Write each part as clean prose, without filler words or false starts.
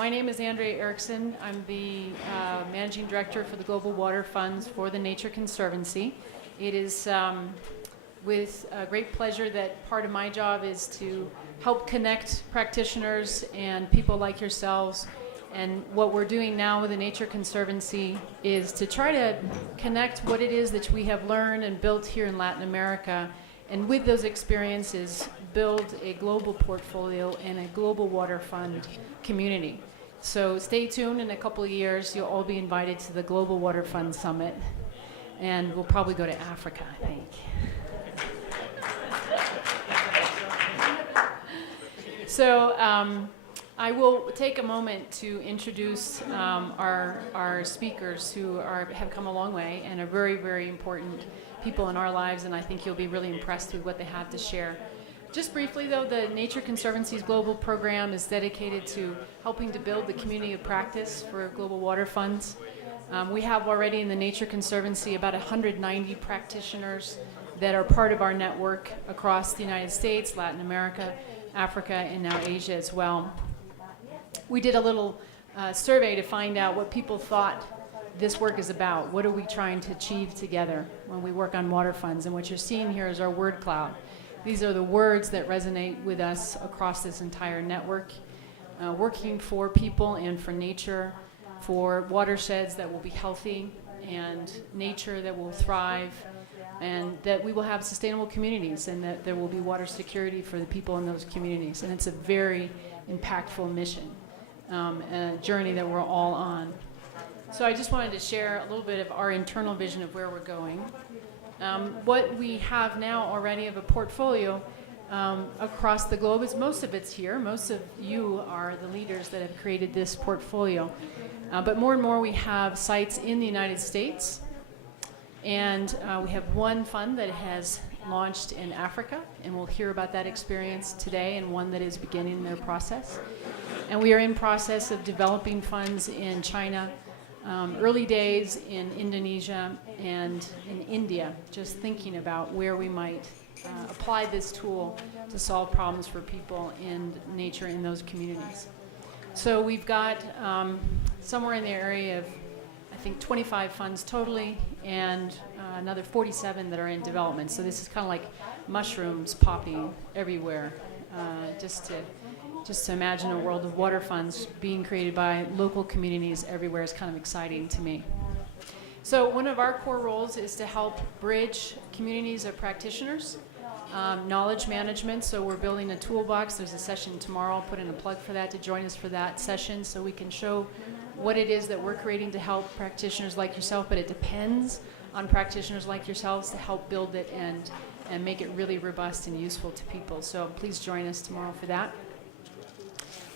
My name is Andrea Erickson. I'm the Managing Director for the Global Water Funds for the Nature Conservancy. It is with great pleasure that part of my job is to help connect practitioners and people like yourselves. And what we're doing now with the Nature Conservancy is to try to connect what it is that we have learned and built here in Latin America, and with those experiences, build a global portfolio and a global water fund community. So stay tuned. In a couple of years, you'll all be invited to the Global Water Fund Summit, and we'll probably go to Africa, I think. So I will take a moment to introduce our speakers who have come a long way and are very, very important people in our lives, and I think you'll be really impressed with what they have to share. Just briefly, though, the Nature Conservancy's global program is dedicated to helping to build the community of practice for global water funds. We have already in the Nature Conservancy about 190 practitioners that are part of our network across the United States, Latin America, Africa, and now Asia as well. We did a little survey to find out what people thought this work is about. What are we trying to achieve together when we work on water funds? And what you're seeing here is our word cloud. These are the words that resonate with us across this entire network, working for people and for nature, for watersheds that will be healthy, and nature that will thrive, and that we will have sustainable communities, and that there will be water security for the people in those communities. And it's a very impactful mission, a journey that we're all on. So I just wanted to share a little bit of our internal vision of where we're going. What we have now already of a portfolio across the globe is most of it's here. Most of you are the leaders that have created this portfolio. But more and more we have sites in the United States. And we have one fund that has launched in Africa, and we'll hear about that experience today, and one that is beginning their process. And we are in process of developing funds in China, early days in Indonesia and in India, just thinking about where we might apply this tool to solve problems for people and nature in those communities. So we've got somewhere in the area of, I think, 25 funds totally, and another 47 that are in development. So this is kind of like mushrooms popping everywhere, just to imagine a world of water funds being created by local communities everywhere is kind of exciting to me. So one of our core roles is to help bridge communities of practitioners, knowledge management. So we're building a toolbox. There's a session tomorrow. I'll put in a plug for that to join us for that session, so we can show what it is that we're creating to help practitioners like yourself, but it depends on practitioners like yourselves to help build it and make it really robust and useful to people. So please join us tomorrow for that.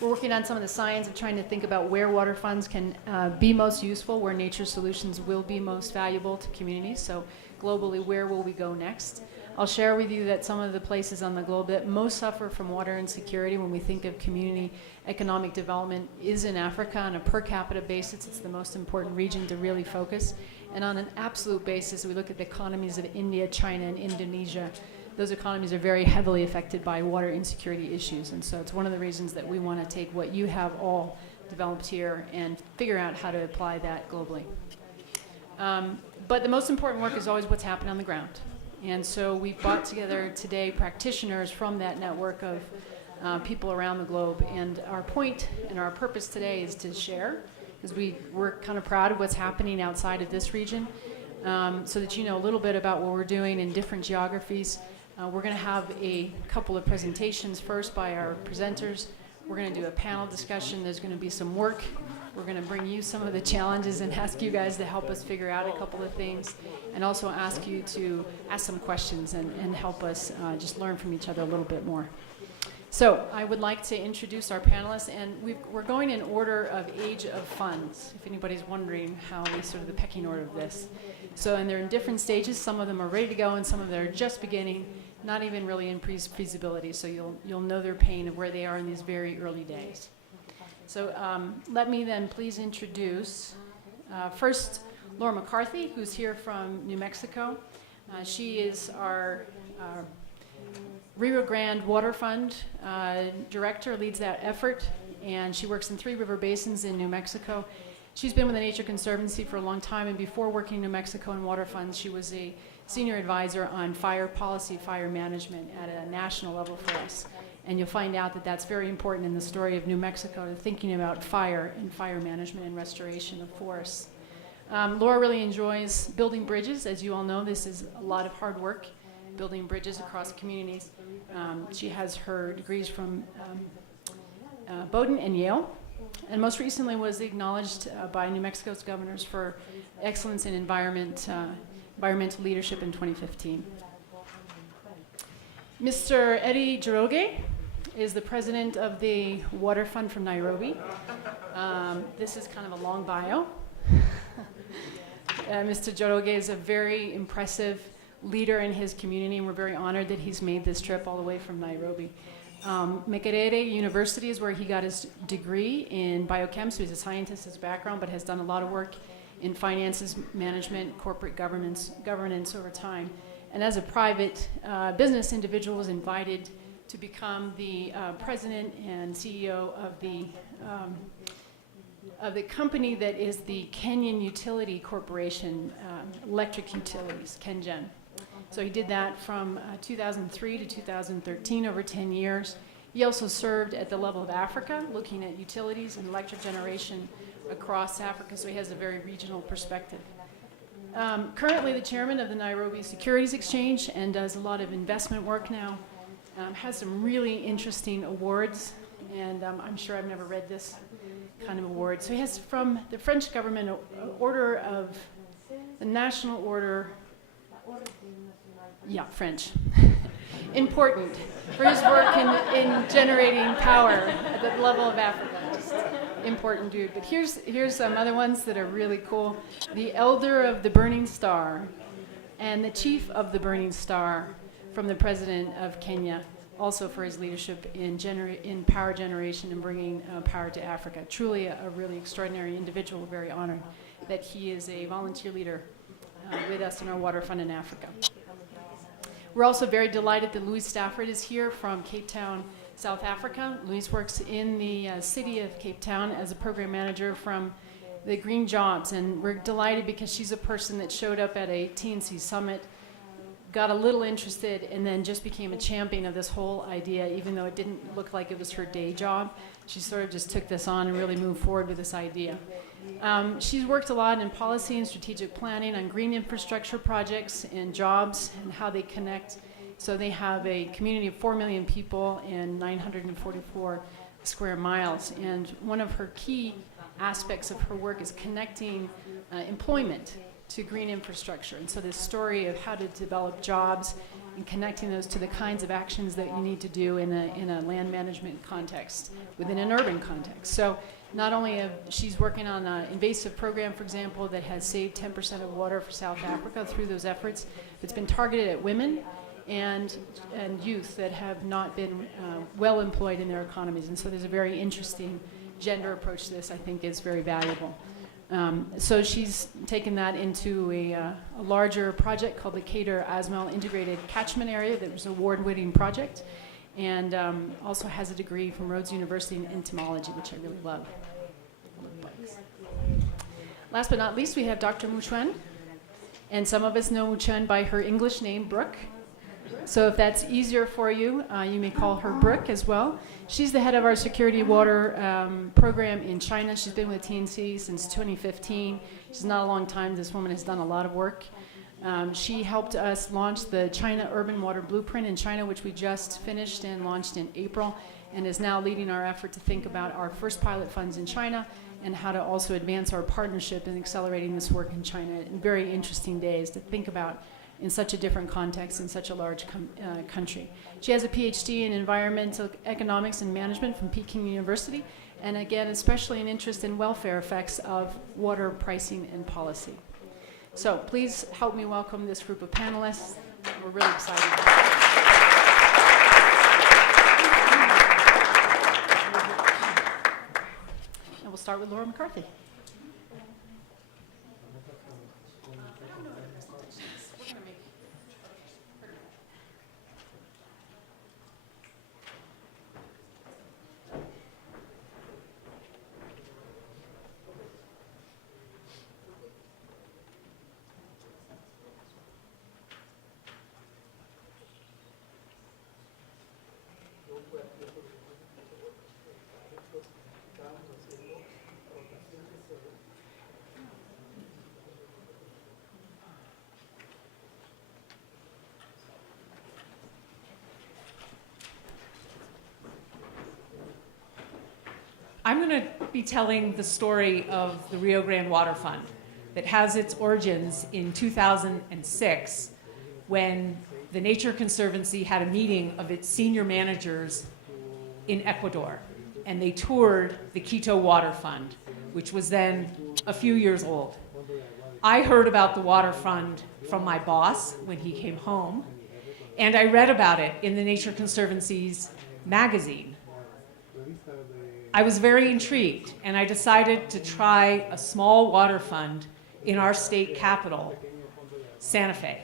We're working on some of the science of trying to think about where water funds can be most useful, where nature solutions will be most valuable to communities. So globally, where will we go next? I'll share with you that some of the places on the globe that most suffer from water insecurity when we think of community economic development is in Africa. On a per capita basis, it's the most important region to really focus. And on an absolute basis, we look at the economies of India, China, and Indonesia. Those economies are very heavily affected by water insecurity issues. And so it's one of the reasons that we want to take what you have all developed here and figure out how to apply that globally. But the most important work is always what's happening on the ground. And so we brought together today practitioners from that network of people around the globe. And our point and our purpose today is to share, because we're kind of proud of what's happening outside of this region, so that you know a little bit about what we're doing in different geographies. We're going to have a couple of presentations first by our presenters. We're going to do a panel discussion. There's going to be some work. We're going to bring you some of the challenges and ask you guys to help us figure out a couple of things, and also ask you to ask some questions and help us just learn from each other a little bit more. So I would like to introduce our panelists, and we're going in order of age of funds, if anybody's wondering how we sort of the pecking order of this. So, and they're in different stages. Some of them are ready to go, and some of them are just beginning, not even really in feasibility. So you'll know their pain of where they are in these very early days. So let me then please introduce first Laura McCarthy, who's here from New Mexico. She is our Rio Grande Water Fund director, leads that effort, and she works in 3 river basins in New Mexico. She's been with the Nature Conservancy for a long time, and before working in New Mexico in water funds, she was a senior advisor on fire policy, fire management at a national level for us. And you'll find out that that's very important in the story of New Mexico, thinking about fire and fire management and restoration of forests. Laura really enjoys building bridges. As you all know, this is a lot of hard work, building bridges across communities. She has her degrees from Bowdoin and Yale, and most recently was acknowledged by New Mexico's governors for excellence in environmental leadership in 2015. Mr. Eddie Joroge is the president of the Water Fund from Nairobi. This is kind of a long bio. Mr. Joroge is a very impressive leader in his community, and we're very honored that he's made this trip all the way from Nairobi. Makerere University is where he got his degree in biochem, so he's a scientist as a background, but has done a lot of work in finances, management, corporate governance over time. And as a private business individual, was invited to become the president and CEO of the company that is the Kenyan Utility Corporation, electric utilities, KenGen. So he did that from 2003 to 2013, over 10 years. He also served at the level of Africa, looking at utilities and electric generation across Africa, so he has a very regional perspective. Currently the chairman of the Nairobi Securities Exchange and does a lot of investment work now. Has some really interesting awards, and I'm sure I've never read this kind of award. So he has from the French government order of the National Order, French. Important for his work in generating power at the level of Africa. Just important dude. But here's some other ones that are really cool. The Elder of the Burning Star and the Chief of the Burning Star from the President of Kenya, also for his leadership in power generation and bringing power to Africa. Truly a really extraordinary individual. Very honored that he is a volunteer leader with us in our water fund in Africa. We're also very delighted that Louise Stafford is here from Cape Town, South Africa. Louise works in the city of Cape Town as a program manager from the Green Jobs, and we're delighted because she's a person that showed up at a TNC summit, got a little interested, and then just became a champion of this whole idea, even though it didn't look like it was her day job. She sort of just took this on and really moved forward with this idea. She's worked a lot in policy and strategic planning on green infrastructure projects and jobs and how they connect. So they have a community of 4 million people and 944 square miles. And one of her key aspects of her work is connecting employment to green infrastructure. And so this story of how to develop jobs and connecting those to the kinds of actions that you need to do in a land management context, within an urban context. So not only she's working on an invasive program, for example, that has saved 10% of water for South Africa through those efforts. It's been targeted at women and youth that have not been well employed in their economies. And so there's a very interesting gender approach to this, I think, is very valuable. So she's taken that into a larger project called the Cater Asmal Integrated Catchment Area that was an award-winning project, and also has a degree from Rhodes University in entomology, which I really love. Last but not least, we have Dr. Mu Chuan, and some of us know Mu Chuan by her English name, Brooke. So if that's easier for you, you may call her Brooke as well. She's the head of our security water program in China. She's been with TNC since 2015. She's not a long time. This woman has done a lot of work. She helped us launch the China Urban Water Blueprint in China, which we just finished and launched in April, and is now leading our effort to think about our first pilot funds in China and how to also advance our partnership in accelerating this work in China in very interesting days to think about in such a different context in such a large country. She has a PhD in environmental economics and management from Peking University, and again, especially an interest in welfare effects of water pricing and policy. So please help me welcome this group of panelists. We're really excited. And we'll start with Laura McCarthy. I'm going to be telling the story of the Rio Grande Water Fund that has its origins in 2006 when the Nature Conservancy had a meeting of its senior managers in Ecuador, and they toured the Quito Water Fund, which was then a few years old. I heard about the water fund from my boss when he came home, and I read about it in the Nature Conservancy's magazine. I was very intrigued, and I decided to try a small water fund in our state capital, Santa Fe.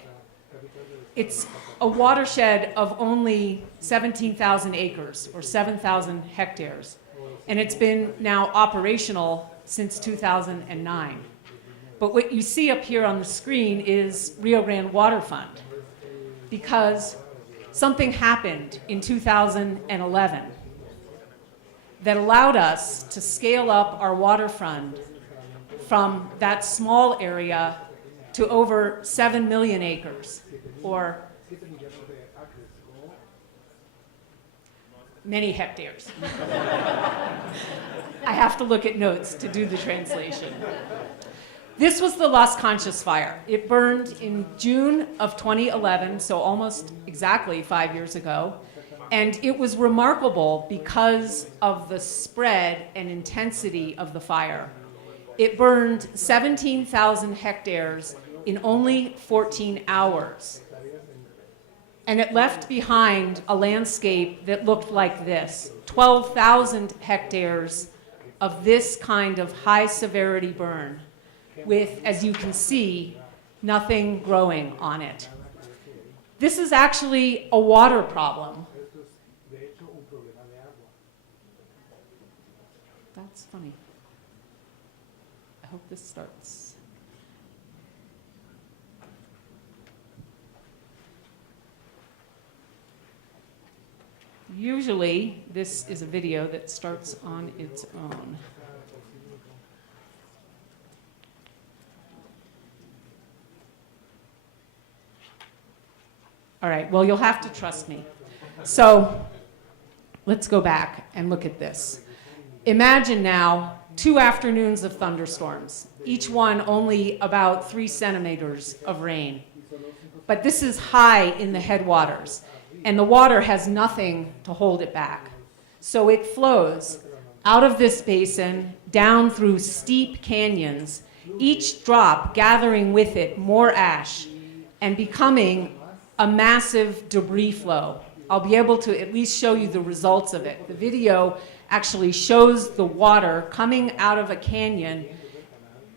It's a watershed of only 17,000 acres, or 7,000 hectares, and it's been now operational since 2009. But what you see up here on the screen is Rio Grande Water Fund, because something happened in 2011 that allowed us to scale up our water fund from that small area to over 7 million acres, or many hectares. I have to look at notes to do the translation. This was the Las Conchas fire. It burned in June of 2011, so almost exactly 5 years ago. And it was remarkable because of the spread and intensity of the fire. It burned 17,000 hectares in only 14 hours. And it left behind a landscape that looked like this: 12,000 hectares of this kind of high severity burn, with, as you can see, nothing growing on it. This is actually a water problem. That's funny. I hope this starts. Usually, this is a video that starts on its own. All right, well, you'll have to trust me. So let's go back and look at this. Imagine now 2 afternoons of thunderstorms, each one only about 3 centimeters of rain. But this is high in the headwaters, and the water has nothing to hold it back. So it flows out of this basin down through steep canyons, each drop gathering with it more ash and becoming a massive debris flow. I'll be able to at least show you the results of it. The video actually shows the water coming out of a canyon.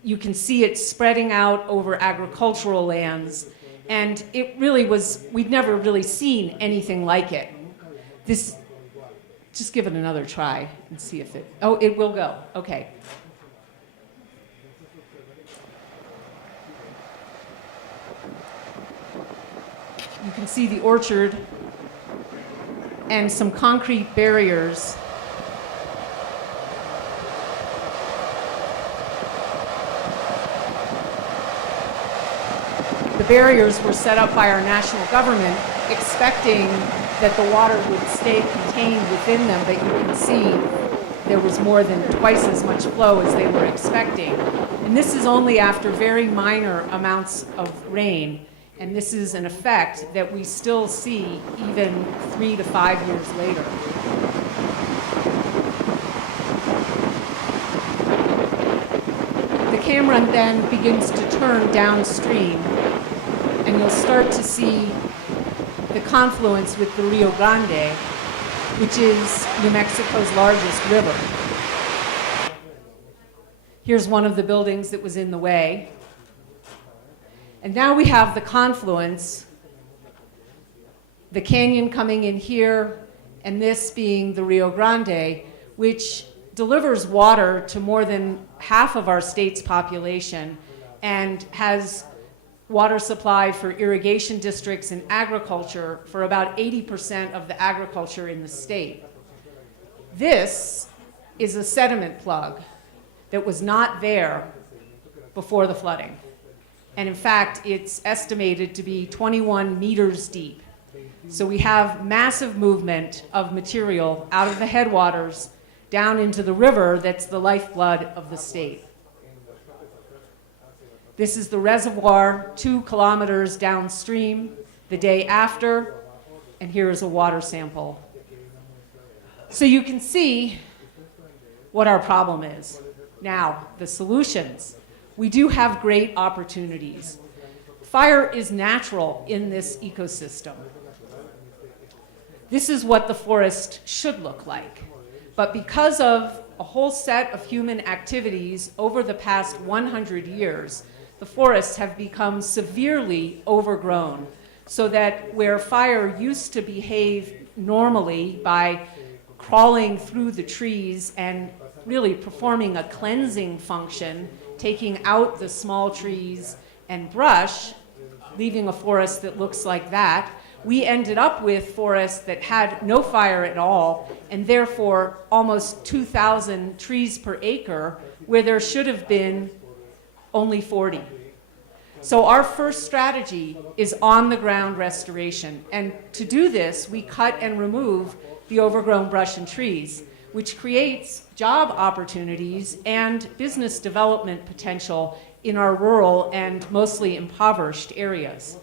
You can see it spreading out over agricultural lands. And it really was, we'd never really seen anything like it. This, just give it another try and see if it, oh, it will go, okay. You can see the orchard and some concrete barriers. The barriers were set up by our national government, expecting that the water would stay contained within them, but you can see there was more than twice as much flow as they were expecting. And this is only after very minor amounts of rain. And this is an effect that we still see even 3 to 5 years later. The camera then begins to turn downstream, and you'll start to see the confluence with the Rio Grande, which is New Mexico's largest river. Here's one of the buildings that was in the way. And now we have the confluence, the canyon coming in here, and this being the Rio Grande, which delivers water to more than half of our state's population and has water supply for irrigation districts and agriculture for about 80% of the agriculture in the state. This is a sediment plug that was not there before the flooding. And in fact, it's estimated to be 21 meters deep. So we have massive movement of material out of the headwaters down into the river that's the lifeblood of the state. This is the reservoir 2 kilometers downstream the day after, and here is a water sample. So you can see what our problem is. Now, the solutions. We do have great opportunities. Fire is natural in this ecosystem. This is what the forest should look like. But because of a whole set of human activities over the past 100 years, the forests have become severely overgrown, so that where fire used to behave normally by crawling through the trees and really performing a cleansing function, taking out the small trees and brush, leaving a forest that looks like that, we ended up with forests that had no fire at all, and therefore almost 2,000 trees per acre, where there should have been only 40. So our first strategy is on-the-ground restoration. And to do this, we cut and remove the overgrown brush and trees, which creates job opportunities and business development potential in our rural and mostly impoverished areas.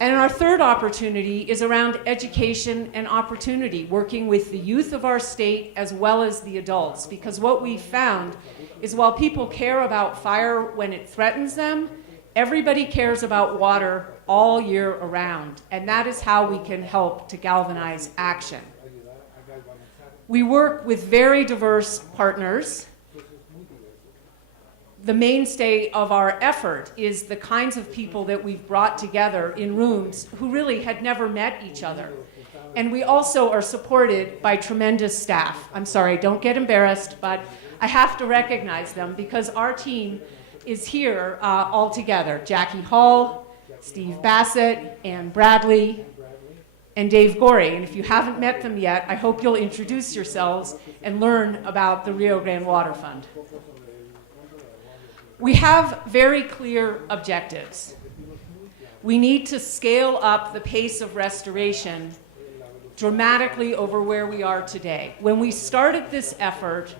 And our third opportunity is around education and opportunity, working with the youth of our state as well as the adults. Because what we found is while people care about fire when it threatens them, everybody cares about water all year around. And that is how we can help to galvanize action. We work with very diverse partners. The mainstay of our effort is the kinds of people that we've brought together in rooms who really had never met each other. And we also are supported by tremendous staff. I'm sorry, don't get embarrassed, but I have to recognize them because our team is here all together. Jackie Hall, Steve Bassett, Ann Bradley, and Dave Gorey. And if you haven't met them yet, I hope you'll introduce yourselves and learn about the Rio Grande Water Fund. We have very clear objectives. We need to scale up the pace of restoration dramatically over where we are today. When we started this effort,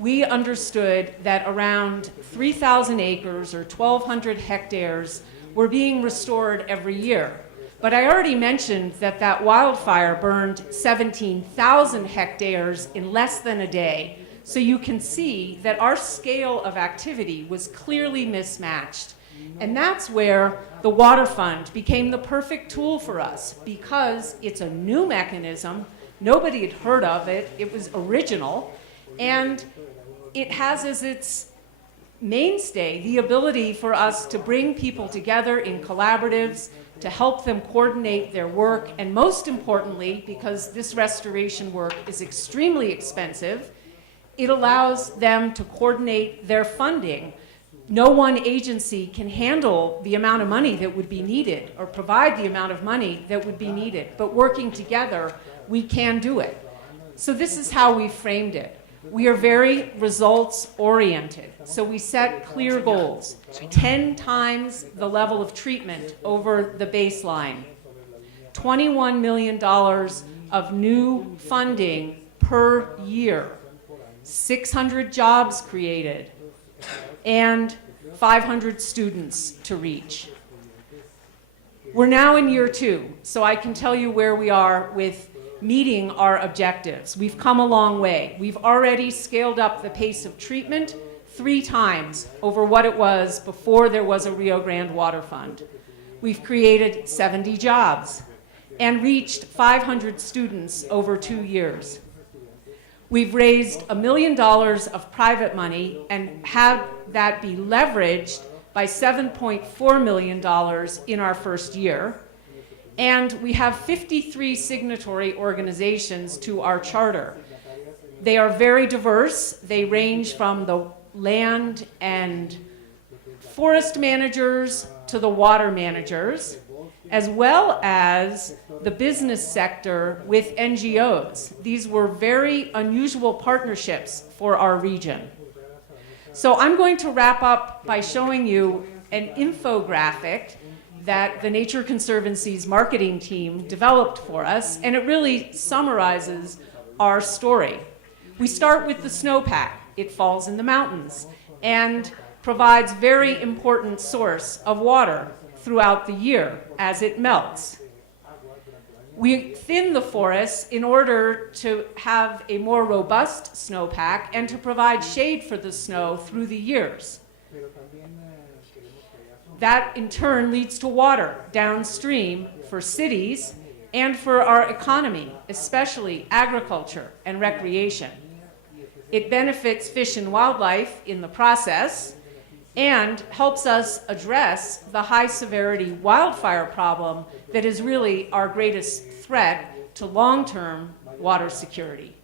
we understood that around 3,000 acres or 1,200 hectares were being restored every year. But I already mentioned that that wildfire burned 17,000 hectares in less than a day. So you can see that our scale of activity was clearly mismatched. And that's where the Water Fund became the perfect tool for us, because it's a new mechanism. Nobody had heard of it. It was original. And it has as its mainstay the ability for us to bring people together in collaboratives, to help them coordinate their work, and most importantly, because this restoration work is extremely expensive, it allows them to coordinate their funding. No one agency can handle the amount of money that would be needed or provide the amount of money that would be needed, but working together, we can do it. So this is how we framed it. We are very results-oriented. So we set clear goals, 10 times the level of treatment over the baseline, $21 million of new funding per year, 600 jobs created, and 500 students to reach. We're now in year 2, so I can tell you where we are with meeting our objectives. We've come a long way. We've already scaled up the pace of treatment 3 times over what it was before there was a Rio Grande Water Fund. We've created 70 jobs and reached 500 students over 2 years. We've raised $1 million of private money and had that be leveraged by $7.4 million in our first year. And we have 53 signatory organizations to our charter. They are very diverse. They range from the land and forest managers to the water managers, as well as the business sector with NGOs. These were very unusual partnerships for our region. So I'm going to wrap up by showing you an infographic that the Nature Conservancy's marketing team developed for us, and it really summarizes our story. We start with the snowpack. It falls in the mountains and provides very important source of water throughout the year as it melts. We thin the forests in order to have a more robust snowpack and to provide shade for the snow through the years. That in turn leads to water downstream for cities and for our economy, especially agriculture and recreation. It benefits fish and wildlife in the process and helps us address the high severity wildfire problem that is really our greatest threat to long-term water security.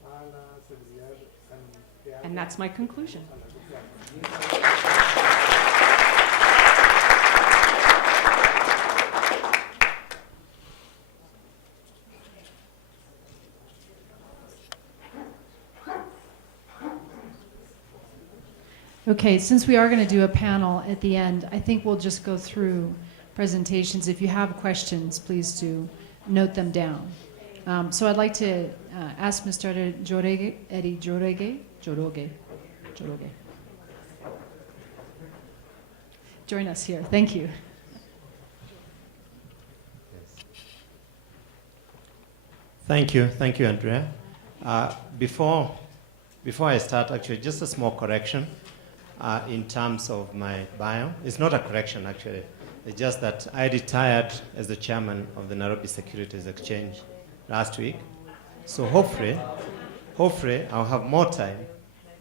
And that's my conclusion. Okay, since we are going to do a panel at the end, I think we'll just go through presentations. If you have questions, please do note them down. So I'd like to ask Mr. Joroge. Join us here. Thank you. Thank you, Andrea. Before I start, actually, just a small correction. In terms of my bio. It's not a correction, actually. It's just that I retired as the chairman of the Nairobi Securities Exchange last week. So hopefully I'll have more time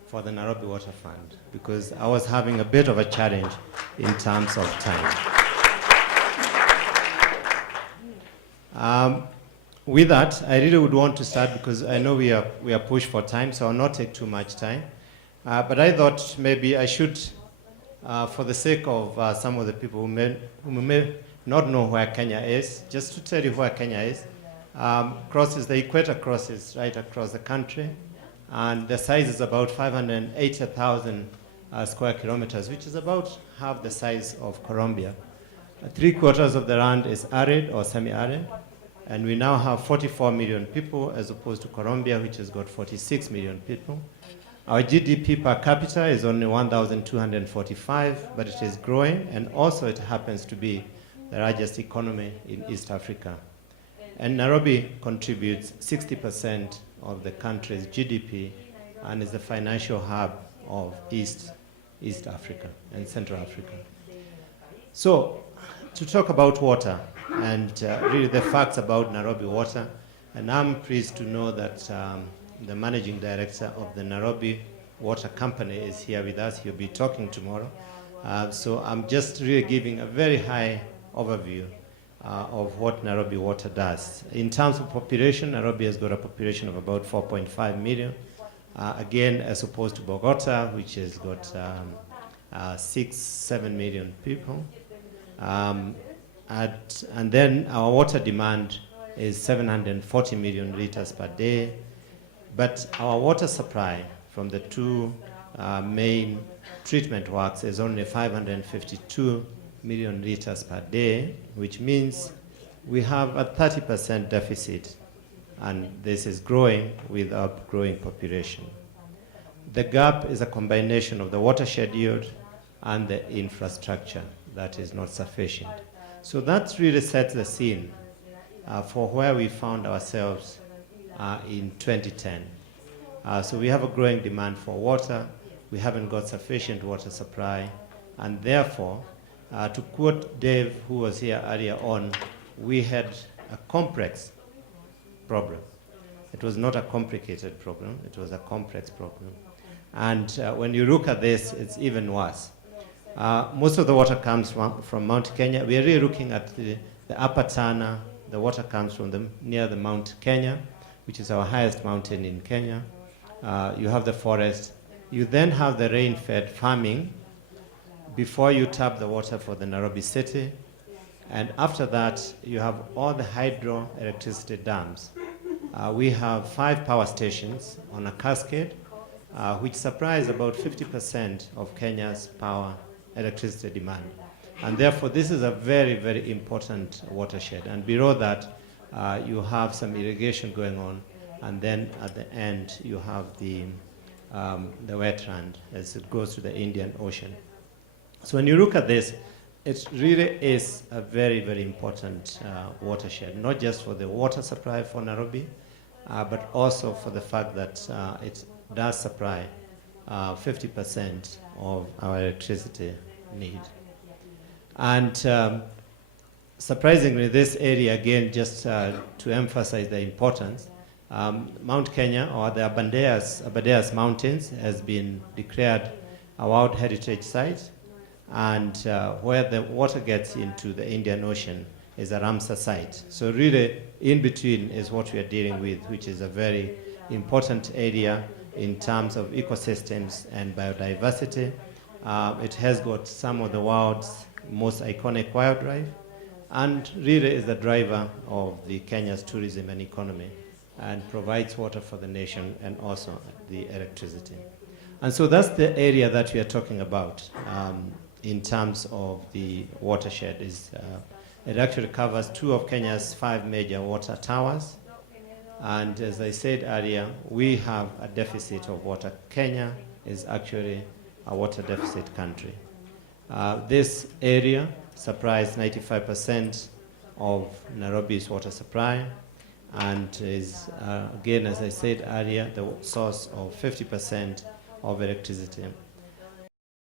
for the Nairobi Water Fund, because I was having a bit of a challenge in terms of time. With that, I really would want to start, because I know we are pushed for time, so I'll not take too much time. But I thought maybe I should, for the sake of some of the people who may not know where Kenya is, just to tell you where Kenya is. Crosses the equator, crosses right across the country, and the size is about 580,000 square kilometers, which is about half the size of Colombia. 3/4 of the land is arid or semi-arid, and we now have 44 million people as opposed to Colombia, which has got 46 million people. Our GDP per capita is only 1,245, but it is growing, and also it happens to be the largest economy in East Africa. And Nairobi contributes 60% of the country's GDP and is the financial hub of East Africa and Central Africa. So, to talk about water and really the facts about Nairobi water, and I'm pleased to know that the managing director of the Nairobi Water Company is here with us. He'll be talking tomorrow. So I'm just really giving a very high overview of what Nairobi Water does. In terms of population, Nairobi has got a population of about 4.5 million. Again, as opposed to Bogota, which has got 6-7 million people. And then our water demand is 740 million liters per day. But our water supply from the two main treatment works is only 552 million liters per day, which means we have a 30% deficit, and this is growing with our growing population. The gap is a combination of the watershed yield and the infrastructure that is not sufficient. So that really sets the scene for where we found ourselves in 2010. So we have a growing demand for water. We haven't got sufficient water supply, and therefore, to quote Dave, who was here earlier on, we had a complex problem. It was not a complicated problem, it was a complex problem. And when you look at this, it's even worse. Most of the water comes from Mount Kenya. We are really looking at the upper Tana. The water comes from near the Mount Kenya, which is our highest mountain in Kenya. You have the forest. You then have the rain-fed farming before you tap the water for the Nairobi city. And after that, you have all the hydroelectricity dams. We have 5 power stations on a cascade, which supplies about 50% of Kenya's power electricity demand. And therefore, this is a very, very important watershed. And below that, you have some irrigation going on and then at the end you have the wetland as it goes to the Indian Ocean. So when you look at this, it really is a very, very important watershed, not just for the water supply for Nairobi, but also for the fact that it does supply 50% of our electricity need. And surprisingly, this area, again, just to emphasize the importance, Mount Kenya, or the Aberdares Mountains, has been declared a World Heritage Site, and where the water gets into the Indian Ocean is a Ramsar site. So really, in between is what we are dealing with, which is a very important area in terms of ecosystems and biodiversity. It has got some of the world's most iconic wildlife, and really is the driver of the Kenya's tourism and economy, and provides water for the nation and also the electricity. And so that's the area that we are talking about in terms of the watershed. It actually covers 2 of Kenya's 5 major water towers. And as I said earlier, we have a deficit of water. Kenya is actually a water deficit country. This area supplies 95% of Nairobi's water supply, and is, again, as I said earlier, the source of 50% of electricity.